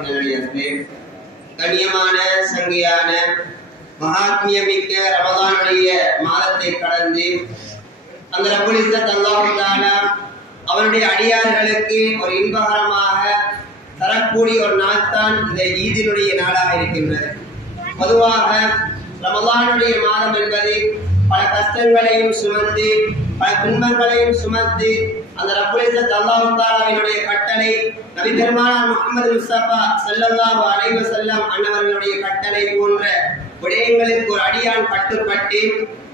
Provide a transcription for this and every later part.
அல்லாஹ்வின் நல்லடியார்களே கண்ணியமான சங்கையான மகாத்மியமிக்க ரமதானுடைய மாதத்தை கடந்து அந்த ரப்புல் இஸ்ஸத் அவருடைய அடியார்களுக்கு ஒரு இன்பகரமாக தரக்கூடிய ஒரு நாள் தான் இந்த ஈதினுடைய நாளாக இருக்கின்றது. பொதுவாக ரமதானுடைய மாதம் என்பது பல கஷ்டங்களையும் சுமந்து பல துன்பங்களையும் சுமந்து அந்த ரப்புல் இஸ்ஸத் தாலாவினுடைய கட்டளை நபி பெருமானார் முஸ்தபா சல்லல்லாஹு அலைவ செல்லம் அன்னவர்களுடைய கட்டளை போன்ற விடயங்களுக்கு ஒரு அடியான் கட்டுப்பட்டு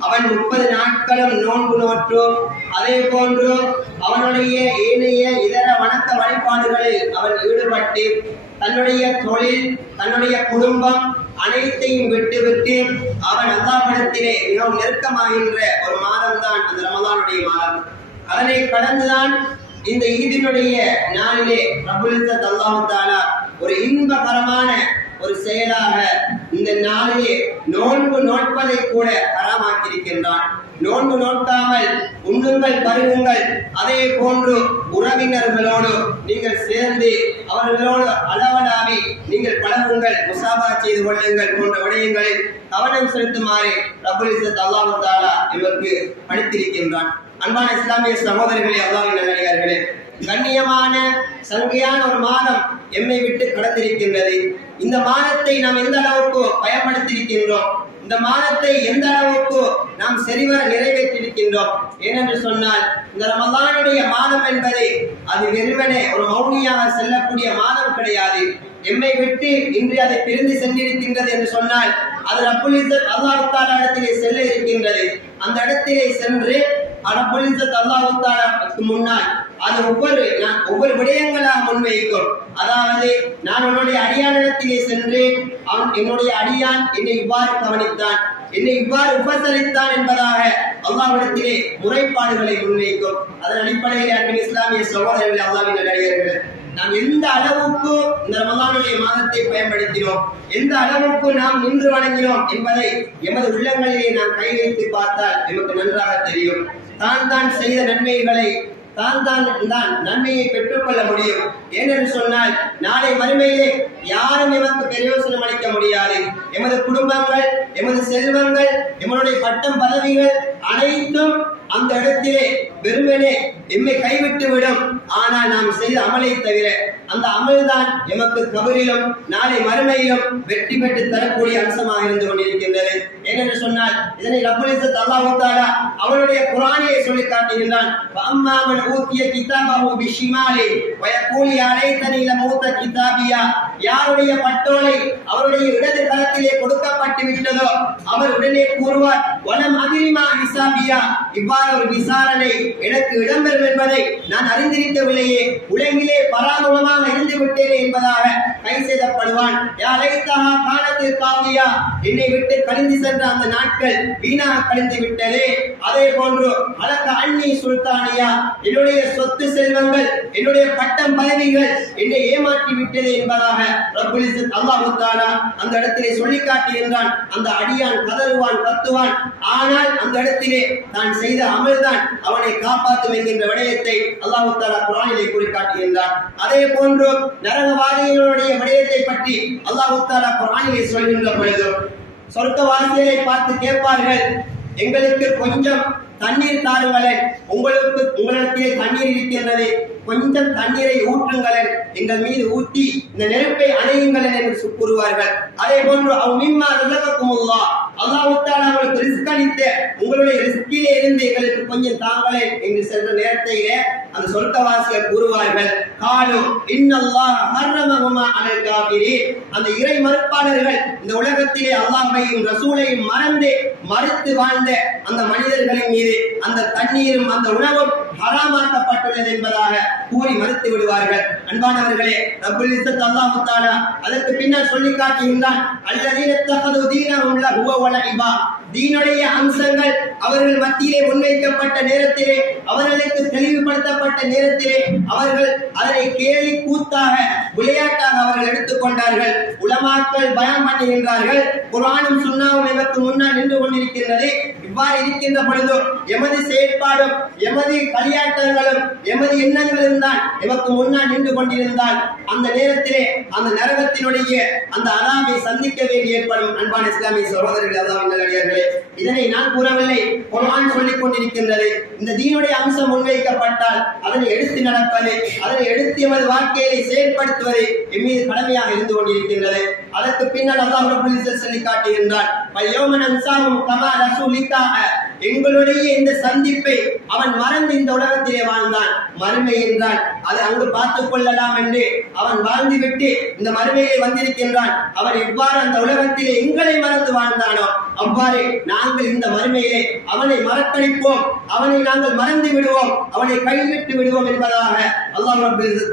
அவன் முப்பது நாட்களும் நோன்பு நோற்றும். அதே போன்று அவனுடைய ஏனைய இதர வணக்க வழிபாடுகளில் அவன் ஈடுபட்டு தன்னுடைய தொழில் தன்னுடைய குடும்பம் அனைத்தையும் விட்டுவிட்டு அவன் அல்லாஹ்விடத்திலே மிகவும் நெருக்கமாகின்ற ஒரு ரமதான் அந்த ரமதானுடைய மாதம். அதனை கடந்துதான் இந்த ஈதினுடைய நாளிலே பிரபுலித்த அல்லாஹு தாலா ஒரு இன்பகரமான ஒரு செயலாக இந்த நாளிலே நோன்பு நோட்பதை கூட ஹராமாக்கியிருக்கின்றான் நோன்பு நோக்காமல் உண்ணுங்கள் பருகுங்கள் அதே போன்று உறவினர்களோடு நீங்கள் சேர்ந்து அவர்களோடு அளவலாவி நீங்கள் பழகுங்கள் முசாபா செய்து கொள்ளுங்கள் போன்ற விடயங்களில் கவனம் செலுத்துமாறு ரபுல் இஸ்ஸத் அல்லாஹு தாலா இவருக்கு படித்திருக்கின்றான். அன்பான இஸ்லாமிய சகோதரர்களே அல்லாவின் நல்லே கண்ணியமான சங்கையான ஒரு மாதம் எம்மை விட்டு கடந்திருக்கின்றது. இந்த மாதத்தை நாம் எந்த அளவுக்கு பயன்படுத்தியிருக்கின்றோம்? இந்த மாதத்தை எந்த அளவுக்கு நாம் சரிவர நிறைவேற்றியிருக்கின்றோம்? ஏனென்று சொன்னால் இந்த ரமதானுடைய மாதம் என்பதை அது வெறுமனே ஒரு மௌனியாக செல்லக்கூடிய மாதம் கிடையாது. எம்மை விட்டு இன்று அதை பிரிந்து சென்றிருக்கின்றது என்று சொன்னால் அது ரப்புல் இஸ்ஸத் இடத்திலே செல்ல இருக்கின்றது. அந்த இடத்திலே சென்று ரப்புல் இஸ்ஸத் முன்னால் அது ஒவ்வொரு நான் ஒவ்வொரு விடயங்களாக முன்வைக்கும். அதாவது நான் உன்னுடைய அடியானிடத்திலே சென்று அவன் என்னுடைய அடியான் என்னை இவ்வாறு கவனித்தான். என்னை இவ்வாறு உபசரித்தான் என்பதாக அல்லாவிடத்திலே முறைப்பாடுகளை முன்வைக்கும். அதன் அடிப்படையில் அன்பின் இஸ்லாமிய சகோதரர்கள் அல்லாவின் நடிகர்கள் நாம் எந்த அளவுக்கு இந்த ரமலானுடைய மாதத்தை பயன்படுத்தினோம் எந்த அளவுக்கு நாம் நின்று வணங்கினோம் என்பதை எமது உள்ளங்களிலே நாம் கை வைத்து பார்த்தால் நமக்கு நன்றாக தெரியும். தான் தான் செய்த நன்மைகளை தான் தான் தான் நன்மையை பெற்றுக்கொள்ள முடியும். ஏனென்று சொன்னால் நாளை மறுமையிலே யாரும் எமக்கு பிரயோசனம் அளிக்க முடியாது. எமது குடும்பங்கள் எமது செல்வங்கள் எமனுடைய பட்டம் பதவிகள் அனைத்தும் அந்த இடத்திலே வெறுமனே எம்மை கைவிட்டு விடும் ஆனால் நாம் செய்த அமலை தவிர அந்த அமல்தான் எமக்கு கபரிலும் நாளை மறுமையிலும் வெற்றி பெற்று தரக்கூடிய அம்சமாக இருந்து கொண்டிருக்கின்றது. என்று சொன்னால் இதனை ரப்பலிசத் அல்லாஹு தஆலா அவனுடைய குரானியை சொல்லி காட்டுகின்றான். அம்மாவன் ஊத்திய கிதாபஹு பிஷிமாலி வயகூலி அலைதனி மூத்த கிதாபியா யாருடைய பட்டோலை அவருடைய இடது கரத்திலே கொடுக்கப்பட்டு விட்டதோ அவர் உடனே கூறுவார் வனம் அதிரிமா ஹிசாபியா இவ்வாறு ஒரு விசாரணை எனக்கு இடம்பெறும் என்பதை நான் அறிந்திருக்கவில்லையே உலகிலே பராமுகமாக விட்டேனே என்பதாக கை செய்தப்படுவான் யாரைத்தகா காலத்தில் காவியா? என்னை விட்டு கழிந்து சென்ற அந்த நாட்கள் வீணாக கழிந்து விட்டதே. அதே போன்று அழக அண்ணி சுல்தானியா என்னுடைய சொத்து செல்வங்கள் என்னுடைய பட்டம் பதவிகள் என்னை ஏமாற்றி விட்டது என்பதாக ரப்புல் இஸ்ஸத் அந்த இடத்திலே சொல்லி காட்டுகின்றான் அந்த அடியான் கதறுவான் கத்துவான். ஆனால் அந்த இடத்திலே தான் செய்த அமல்தான் அவனை காப்பாற்றும் என்கின்ற விடயத்தை அல்லாஹு தாலா குரானிலே கூறி அதே போன்று நரகவாதிகளுடைய விடயத்தை பற்றி அல்லாஹுத்தாலா குரானிலே சொல்கின்ற பொழுது சொர்க்கவாசிகளை பார்த்து கேட்பார்கள் எங்களுக்கு கொஞ்சம் தண்ணீர் தாருங்களேன் உங்களுக்கு உங்களிடத்திலே தண்ணீர் இருக்கின்றது. கொஞ்சம் தண்ணீரை ஊற்றுங்களேன். எங்கள் மீது ஊற்றி இந்த நெருப்பை அணையுங்களேன் என்று கூறுவார்கள். அதே போன்று அவ் மிம்மா ரசகக்குமுல்லா அல்லாஹ் தஆலா ரிஸ்க் அளித்த உங்களுடைய ரிஸ்கிலே இருந்து எங்களுக்கு கொஞ்சம் தாங்களேன் என்று சென்ற நேரத்திலே அந்த சொர்க்கவாசிகள் கூறுவார்கள். காலு இன்னல்லாஹ் ஹர்ரமஹுமா அலல் காஃபிரீன். அந்த இறை மறுப்பாளர்கள் இந்த உலகத்திலே அல்லாஹ்வையும் ரசூலையும் மறந்து மறுத்து வாழ்ந்த அந்த மனிதர்களின் மீது அந்த தண்ணீரும் அந்த உணவும் ஹராமாக்கப்பட்டுள்ளது என்பதாக கூறி மறுத்து விடுவார்கள். அன்பானவர்களே ரப்புல் இஸ்ஸத் அல்லாஹ் தஆலா அதற்கு பின்னர் சொல்லி காட்டுகின்றான் அல்லதீன தஹது தீனஹும் லஹுவ வ லஇபா தீனுடைய அம்சங்கள் அவர்கள் மத்தியிலே முன்வைக்கப்பட்ட நேரத்திலே அவர்களுக்கு தெளிவுபடுத்தப்பட்ட நேரத்திலே அவர்கள் அதனை கேலி கூத்தாக விளையாட்டாக அவர்கள் எடுத்துக்கொண்டார்கள் உலமாக்கள் பயம் பண்ணுகின்றார்கள். குரானும் சுண்ணாவும் எமக்கு முன்னால் நின்று கொண்டிருக்கின்றது. இவ்வாறு இருக்கின்ற பொழுதும் எமது செயற்பாடும் எமது களியாட்டங்களும் எமது எண்ணங்களும் தான் எமக்கு முன்னால் நின்று கொண்டிருந்தால் அந்த நேரத்திலே அந்த நரகத்தினுடைய அந்த அலாமை சந்திக்க வேண்டி ஏற்படும். அன்பான இஸ்லாமிய சகோதரர்கள் அல்லாவின் நல்லடியார்களே இதனை நான் கூறவில்லை. குரான் சொல்லிக் கொண்டிருக்கின்றது. இந்த தீனுடைய அம்சம் முன்வைக்கப்பட்டால் அதனை எடுத்து நடப்பது அதனை எடுத்து எமது வாழ்க்கையை செயல்படுத்துவது எம்மீது கடமையாக இருந்து கொண்டிருக்கின்றது. அதற்கு பின்னால் அல்லாஹ் ரப்பல் இஸ்ஸத் சொல்லி காட்டுகின்றான் எங்களுடைய இந்த சந்திப்பை அவன் மறந்து இந்த உலகத்திலே வாழ்ந்தான். மறுமை என்றால் அதை அங்கு பார்த்துக் கொள்ளலாம் என்று அவன் வாழ்ந்து விட்டு இந்த மறுமையை வந்திருக்கின்றான். அவன் எவ்வாறு அந்த உலகத்திலே எங்களை மறந்து வாழ்ந்தானோ அவ்வாறு நாங்கள் இந்த மறுமையிலே அவனை மறக்கடிப்போம் அவனை நாங்கள் மறந்து விடுவோம். அவனை கைவிட்டு விடுவோம் என்பதாக அல்லாஹ்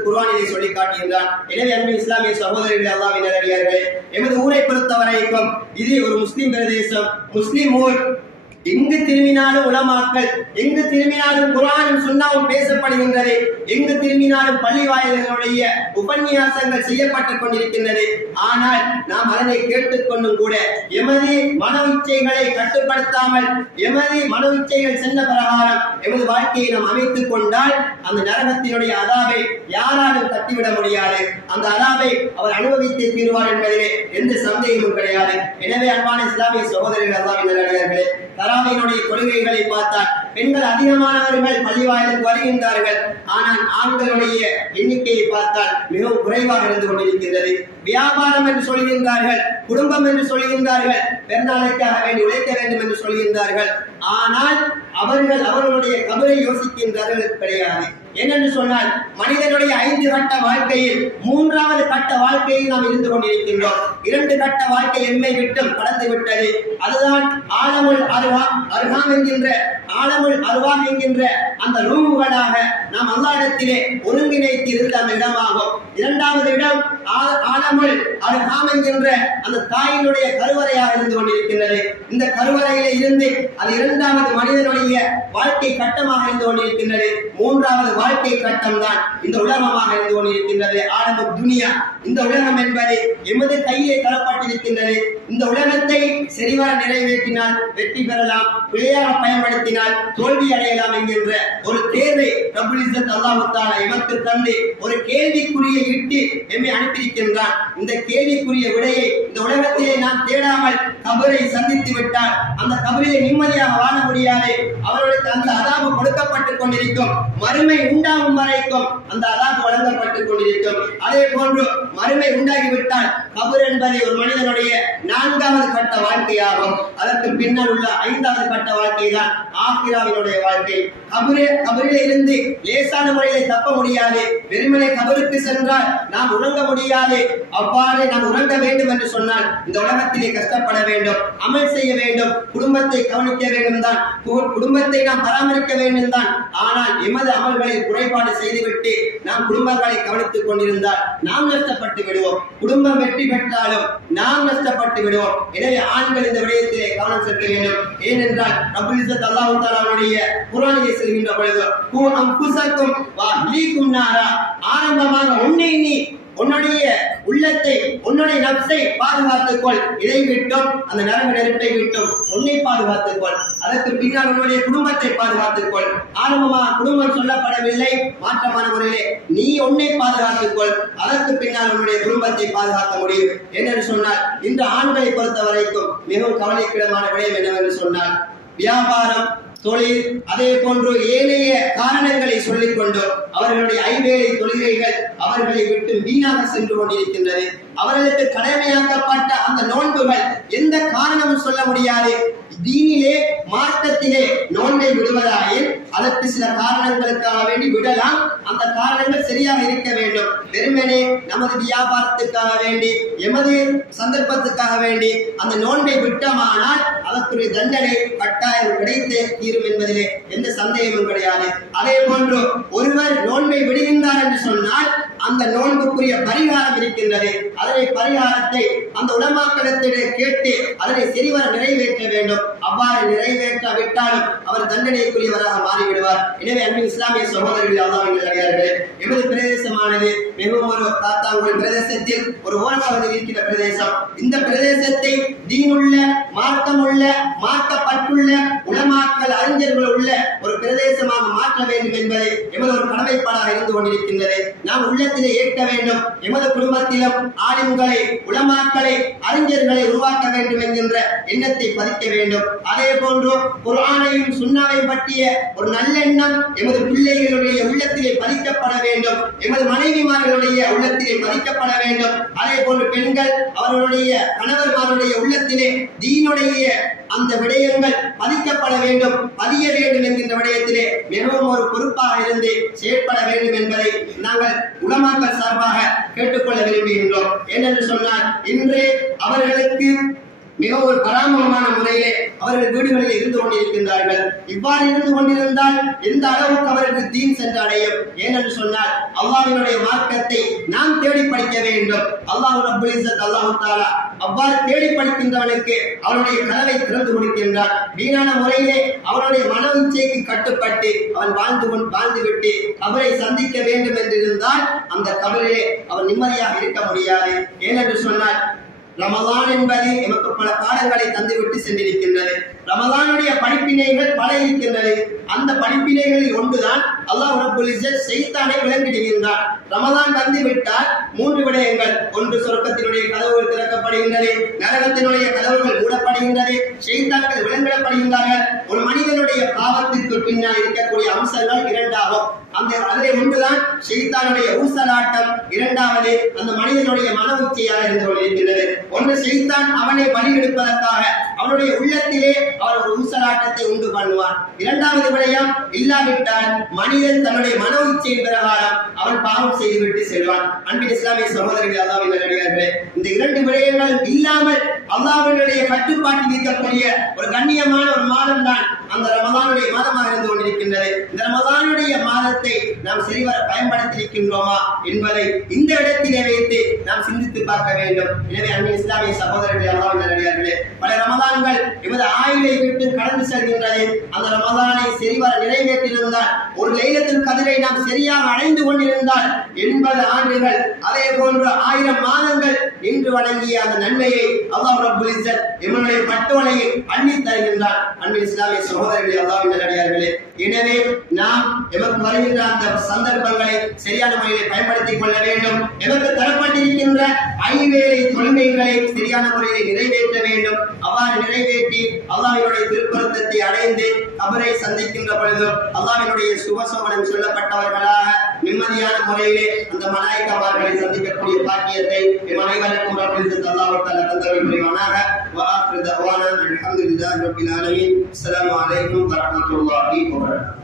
குர்வானிலே சொல்லி காட்டுகின்றான். எனவே அன்பு இஸ்லாமிய சகோதரர்கள் அல்லாவின் நல்லடியார்களே எமது ஊரை பொறுத்தவரைக்கும் இது ஒரு முஸ்லிம் பிரதேசம் முஸ்லிம் ஊர் எங்கு திரும்பினாலும் உலமாக்கள் எங்கு திரும்பினாலும் குரானும் சுண்ணாவும் பேசப்படுகின்றது எங்கு திரும்பினாலும் பள்ளி வாயில்களுடைய உபன்யாசங்கள் செய்யப்பட்டுக் கொண்டிருக்கின்றது. ஆனால் நாம் அதனை கேட்டுக்கொண்டும் கூட எமது மன இச்சைகளை கட்டுப்படுத்தாமல் எமது மன இச்சைகள் சென்ற பிரகாரம் எமது வாழ்க்கையை நாம் அமைத்துக் கொண்டால் அந்த நரகத்தினுடைய அதாவை யாராலும் தட்டிவிட முடியாது. அந்த அதாவை அவர் அனுபவித்து தீர்வார் என்பதிலே எந்த சந்தேகமும் கிடையாது. எனவே அன்பான இஸ்லாமிய சகோதரர்கள் அல்லாவின் நல்லடியார்களே தராவினுடைய கொள்கைகளை பார்த்தால் பெண்கள் அதிகமானவர்கள் பள்ளிவாயிலுக்கு வருகின்றார்கள். ஆனால் ஆண்களுடைய எண்ணிக்கையை பார்த்தால் மிகவும் குறைவாக இருந்து கொண்டிருக்கின்றது. வியாபாரம் என்று சொல்கின்றார்கள் குடும்பம் என்று சொல்கின்றார்கள் பெருநாளைக்காக வேண்டி உழைக்க வேண்டும் என்று சொல்கின்றார்கள். ஆனால் அவர்கள் அவர்களுடைய கபரை யோசிக்கின்றார்கள் கிடையாது. என்னென்று சொன்னால் மனிதனுடைய ஐந்து கட்ட வாழ்க்கையில் மூன்றாவது கட்ட வாழ்க்கையில் நாம் இருந்து கொண்டிருக்கின்றோம். இரண்டு கட்ட வாழ்க்கை எம்மை விட்டும் கடந்து விட்டது. அதுதான் ஆலமுல் அருவா அருகாம் என்கின்ற ஆலமுல் அருவாம் என்கின்ற அந்த ரூமுகளாக நாம் அல்லாடத்திலே ஒருங்கிணைத்து இருந்த அந்த இடமாகும். இரண்டாவது இடம் ஆ- ஆலமுல் அருகாம் என்கின்ற அந்த தாயினுடைய கருவறையாக இருந்து கொண்டிருக்கின்றது. இந்த கருவறையிலே இருந்து அது இரண்டாவது மனிதனுடைய வாழ்க்கை கட்டமாக இருந்து கொண்டிருக்கின்றது. மூன்றாவது வாழ்க்கை கட்டம் தான் இந்த உலகமாக இருந்து கொண்டிருக்கின்றது ஆரம்ப துனியா இந்த உலகம் என்பது எமது கையிலே தரப்பட்டிருக்கின்றது. இந்த உலகத்தை சரிவர நிறைவேற்றினால் வெற்றி பெறலாம் பிழையாக பயன்படுத்தினால் தோல்வி அடையலாம் என்கின்ற ஒரு தேர்வை ரபுல் இஸ்ஸத் எமக்கு தந்து ஒரு கேள்விக்குறியை இட்டு எம்மை அனுப்பியிருக்கின்றான் இந்த கேள்விக்குரிய விடையை இந்த உலகத்திலே நாம் தேடாமல் கபரை சந்தித்து விட்டால் அந்த கபரிலே நிம்மதியாக வாழ முடியாது. அவர்களுக்கு அந்த அதாபு கொடுக்கப்பட்டுக் கொண்டிருக்கும். மறுமை இரண்டாம் வரைக்கும் அந்த அதாபு வழங்கப்பட்டுக் கொண்டிருக்கும். அதே போன்று மறுமை உண்டாகிவிட்டால் கபர் என்பதை ஒரு மனிதனுடைய நான்காவது கட்ட வாழ்க்கையாகும். அதற்கு பின்னால் உள்ள ஐந்தாவது கட்ட வாழ்க்கை தான் ஆசிராவினுடைய வாழ்க்கை. கபரே கபரிலே இருந்து லேசான முறையிலே தப்ப முடியாது. வெறுமனை கபருக்கு சென்றால் நாம் உறங்க முடியாது. அவ்வாறு நாம் உறங்க வேண்டும் என்று சொன்னால் இந்த உலகத்திலே கஷ்டப்பட வேண்டும் அமல் செய்ய வேண்டும் குடும்பத்தை கவனிக்க வேண்டும் தான் குடும்பத்தை நாம் பராமரிக்க வேண்டும் தான் ஆனால் எமது அமல்களில் குறைபாடு செய்துவிட்டு நாம் குடும்பங்களை கவனித்துக் கொண்டிருந்தால் நாம் நஷ்டப்பட்டு விடுவோம். குடும்பம் வெற்றி பெற்றாலும் நாம் நஷ்டப்பட்டு விடுவோம். எனவே ஆண்கள் இந்த விடயத்திலே கவனம் செலுத்த வேண்டும். ஏனென்றால் ரபுல் இஸ்ஸத் அல்லாஹ் தஆலாவுடைய குர்ஆனிலே செல்கின்ற பொழுது கு அன்ஃபுஸக்கும் வ நாரா. ஆரம்பமாக உன்னை நீ உன்னுடைய உள்ளத்தை உன்னுடைய நப்சை பாதுகாத்துக்கொள். இதை விட்டும் அந்த நரம்பு நெருப்பை விட்டும். உன்னை பாதுகாத்துக்கொள். அதற்கு பின்னால் உன்னுடைய குடும்பத்தை பாதுகாத்துக்கொள். ஆரம்பமா ஆரம்பமாக குடும்பம் சொல்லப்படவில்லை. மாற்றமான முறையிலே நீ உன்னை பாதுகாத்துக்கொள். அதற்கு பின்னால் உன்னுடைய குடும்பத்தை பாதுகாக்க முடியும். என்னென்று சொன்னால் இந்த ஆண்களை பொறுத்த வரைக்கும் மிகவும் கவலைக்கிடமான விடயம் என்னவென்று சொன்னால் வியாபாரம் தொழில் அதே போன்று ஏனைய காரணங்களை சொல்லிக்கொண்டு அவர்களுடைய ஐவேளை தொழுகைகள் அவர்களை விட்டு வீணாக சென்று கொண்டிருக்கின்றது. அவர்களுக்கு கடமையாக்கப்பட்ட அந்த நோன்புகள் எந்த காரணமும் சொல்ல முடியாது. தீனிலே மார்க்கத்திலே நோன்பை விடுவதாயின் அதற்கு சில காரணங்களுக்காக வேண்டி விடலாம். அந்த காரணங்கள் சரியாக இருக்க வேண்டும். வெறுமனே நமது வியாபாரத்துக்காக வேண்டி எமது சந்தர்ப்பத்துக்காக வேண்டி அந்த நோன்பை விட்டமானால் அதற்குரிய தண்டனை கட்டாயம் கிடைத்து தீரும் என்பதிலே எந்த சந்தேகமும் கிடையாது. அதே போன்று ஒருவர் நோன்பை விடுகின்றார் என்று சொன்னால் அந்த நோன்புக்குரிய பரிகாரம் இருக்கின்றது. அதனை பரிகாரத்தை அந்த உலமாக்களிடத்திலே கேட்டு அதனை சரிவர நிறைவேற்ற வேண்டும். அவ்வாறு நிறைவேற்றாவிட்டாலும் அவர் தண்டனைக்குரியவராக மாறிவிடுவார். எனவே அன்பின் இஸ்லாமிய சகோதரர்கள் அல்லாவின் நல்லடியார்களே எமது பிரதேசமானது மிகவும் ஒரு காத்தாங்குடி பிரதேசத்தில் ஒரு ஓரப்பகுதியில் இருக்கிற பிரதேசம். இந்த பிரதேசத்தை தீனுள்ள மார்க்கமுள்ள மார்க்கப்பட்டுள்ள உலமாக்கல் அறிஞர்கள் உள்ள ஒரு பிரதேசமாக மாற்ற வேண்டும் என்பதை எமது ஒரு கடமைப்பாடாக இருந்து கொண்டிருக்கின்றது. நாம் உள்ளத்திலே ஏற்க வேண்டும். எமது குடும்பத்திலும் ஆலிம்களை உளமாக்களை அறிஞர்களை உருவாக்க வேண்டும் என்கின்ற எண்ணத்தை பதிக்க வேண்டும். அதே போன்று குரானையும் சுன்னாவை பற்றிய ஒரு நல்லெண்ணம் எமது பிள்ளைகளுடைய உள்ளத்திலே பதிக்கப்பட வேண்டும். எமது மனைவிமார்களுடைய உள்ளத்திலே பதிக்கப்பட வேண்டும். அதே போன்று பெண்கள் அவர்களுடைய கணவர்மாருடைய உள்ளத்திலே தீனுடைய அந்த விடயங்கள் பதிக்கப்பட வேண்டும் பதிய வேண்டும் என்கின்ற விடயத்திலே மிகவும் ஒரு பொறுப்பாக இருந்து செயற்பட வேண்டும் என்பதை நாங்கள் உலமாக்கள் சார்பாக கேட்டுக்கொள்ள விரும்புகின்றோம். ஏனென்று சொன்னால் இன்று அவர்களுக்கு மிக ஒரு பராமரமான முறையிலே அவர்கள் வீடுகளில் இருந்து கொண்டிருக்கின்றார்கள். இவ்வாறு இருந்து கொண்டிருந்தால் எந்த அளவுக்கு அவருக்கு தீன் சென்று அடையும் ஏனென்று சொன்னால் அல்லாஹினுடைய மார்க்கத்தை நாம் தேடி படிக்க வேண்டும். அல்லாஹு ரப்பல் இஸ்ஸத் அல்லாஹ் அவ்வாறு தேடி படிக்கின்றவனுக்கு அவனுடைய கதவை திறந்து கொடுக்கின்றார். வீணான முறையிலே அவனுடைய மன இச்சைக்கு கட்டுப்பட்டு அவன் வாழ்ந்து கொண்டு வாழ்ந்துவிட்டு அவரை சந்திக்க வேண்டும் என்றிருந்தால் அந்த கபரிலே அவன் நிம்மதியாக இருக்க முடியாது. ஏனென்று சொன்னால் ரமலான் என்பது எமக்கு பல பாடங்களை தந்துவிட்டு சென்றிருக்கின்றது. ரமலானுடைய படிப்பினைகள் பல இருக்கின்றது. அந்த படிப்பினைகளில் ஒன்றுதான் அல்லாஹ் ரப்புல் இஸ்ஸத் செய்தானை விளங்கிடுகின்றான். ரமலான் வந்து விட்டால் மூன்று விடயங்கள். ஒன்று சொர்க்கத்தினுடைய கதவுகள் திறக்கப்படுகின்றது நரகத்தினுடைய கதவுகள் மூடப்படுகின்றது செய்தாக்கள் விளங்கிடப்படுகின்றார்கள் ஒரு மனிதனுடைய பாவத்திற்கு பின்னால் இருக்கக்கூடிய அம்சங்கள் இரண்டாகும். அந்த அதிலே ஒன்றுதான் செய்தானுடைய ஊசலாட்டம் இரண்டாவது அந்த மனிதனுடைய மன உச்சியாக இருந்து கொண்டிருக்கிறது ஒன்று செய்தான் அவனை பலியெடுப்பதற்காக அவனுடைய உள்ளத்திலே அவர் ஒரு ஊசலாட்டத்தை உண்டு பண்ணுவான் இரண்டாவது விடயம் இல்லாவிட்டால் மனிதன் தன்னுடைய மன உச்சியின் பிரகாரம் அவன் பாவம் செய்துவிட்டு செல்வான். அன்பின் இஸ்லாமிய சகோதரர்கள் அல்லாவின் நல்லடியார்களே இந்த இரண்டு விடயங்கள் இல்லாமல் அல்லாவினுடைய கட்டுப்பாட்டில் இருக்கக்கூடிய ஒரு கண்ணியமான ஒரு மாதம் தான் அந்த ரமதானுடைய மாதமாக இருந்து கொண்டிருக்கின்றது. இந்த ரமதானுடைய மாதத்தை நாம் சரிவர பயன்படுத்தியிருக்கின்றோமா என்பதை இந்த இடத்திலே வைத்து நாம் சிந்தித்து பார்க்க வேண்டும். எனவே அன்பின் இஸ்லாமிய சகோதரர்கள் அல்லாவின் நல்லடியார்களே பல ரமதான்கள் எமது ஆயுளை விட்டு கடந்து செல்கின்றது அந்த ரமதானை சரிவர நிறைவேற்றியிருந்தால் ஒரு லைலத்தின் கதிரை நாம் சரியாக அடைந்து கொண்டிருந்தால் எண்பது ஆண்டுகள் அதே போன்று ஆயிரம் மாதங்கள் இன்று வழங்கிய அந்த நன்மையை அல்லாஹ் ரபுல் இஸ்ஸத் எம்முடைய பட்டோலையை அள்ளி தருகின்றான் அன்பின் இஸ்லாமிய சகோதரர்களே அல்லாஹ்வின் நல்லடியார்களே எனவே நாம் எமக்கு வருகின்ற அந்த சந்தர்ப்பங்களை சரியான முறையில் பயன்படுத்திக் கொள்ள வேண்டும். எமக்கு இருக்கின்ற ஐவேளை தொழுமைகளை சரியான முறையில் நிறைவேற்ற வேண்டும். அவ்வாறு நிறைவேற்றி அல்லாவினுடைய திருப்பருத்தத்தை அடைந்து அவரை சந்திக்கின்ற பொழுது அல்லாவினுடைய சுபசோபனம் சொல்லப்பட்டவர்களாக நிம்மதியான முறையிலே அந்த மலாய்க்கமார்களை சந்திக்கக்கூடிய பாக்கியத்தை அனைவருக்கும் ரப்பில் தந்தவர்கள் தஆலா தந்தருள் புரிவானாக. வஆஃபிரு தஅவானா அல்ஹம்துலில்லாஹி ரப்பில் ஆலமீன். அஸ்ஸலாமு அலைக்கும் வரஹ்மத்துல்லாஹி வபரகாத்துஹு.